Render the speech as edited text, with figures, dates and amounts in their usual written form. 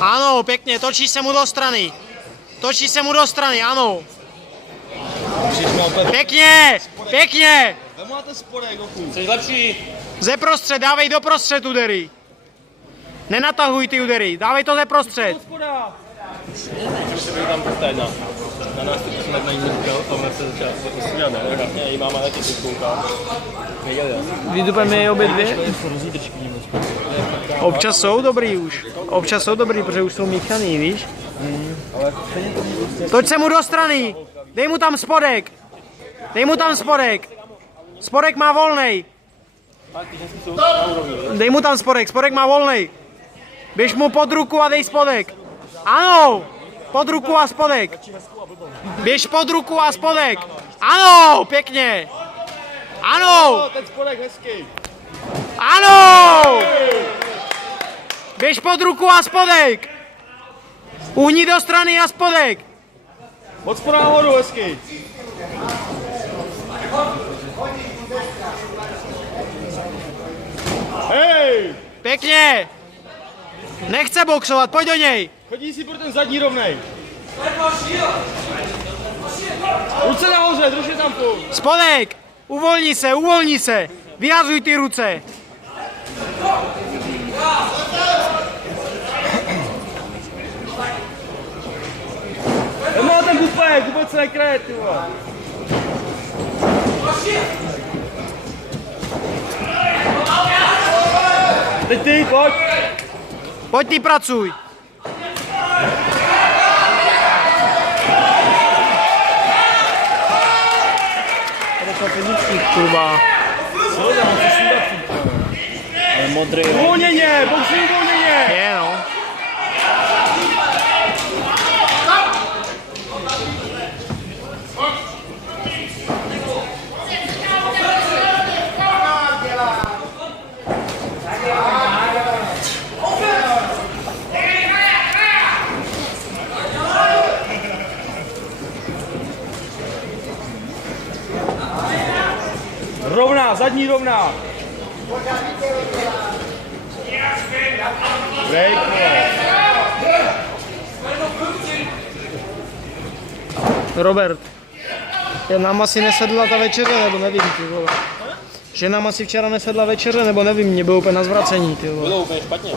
Ano, pěkně, točí se mu do strany. Točí se mu do strany, ano. Pěkně, pěkně. Jsi lepší. Ze prostřed, dávej do prostřed údery. Nenatahuj ty údery, dávej to ze prostřed. Když se bude tam jedna. Na nás teď jsme na jiný úkol, tam se začal posílat, ne? Hlavně i máma na těch zkouká. Vydupeme je obě dvě. Občas jsou dobrý už. Občas jsou dobrý, protože už jsou míchaný, víš? Toč se mu do strany. Dej mu tam spodek. Dej mu tam spodek. Spodek má volnej. Dej mu tam spodek, spodek má volnej. Běž mu pod ruku a dej spodek. Ano, pod ruku a spodek. Běž pod ruku a spodek. Ano, pěkně. Ano. Ten spodek hezký. Ano. Běž pod ruku a spodek. Uhni do strany a spodek. Od spoda nahoru hezký. Hej! Pěkně. Nechce boxovat, pojď do něj. Chodí si pro ten zadní rovnej. Ruce nahoře, drž je tam tu. Spodek. Uvolni se, uvolni se. Vyhazuj ty ruce. Nemá ten bupek, vůbec se nekryje, ty vole. Teď ty, pojď. Pojď ty, pracuj. To je fyzický, kurva. Ale modrý. Uvolněně, boxuj uvolněně. Je, no. Rovná, zadní rovná. Break, Robert, nám asi nesedla ta večeře, nebo nevím, ty vole. Že nám asi včera nesedla večeře, nebo nevím, mě bylo úplně na zvracení, ty vole. Bylo úplně špatně.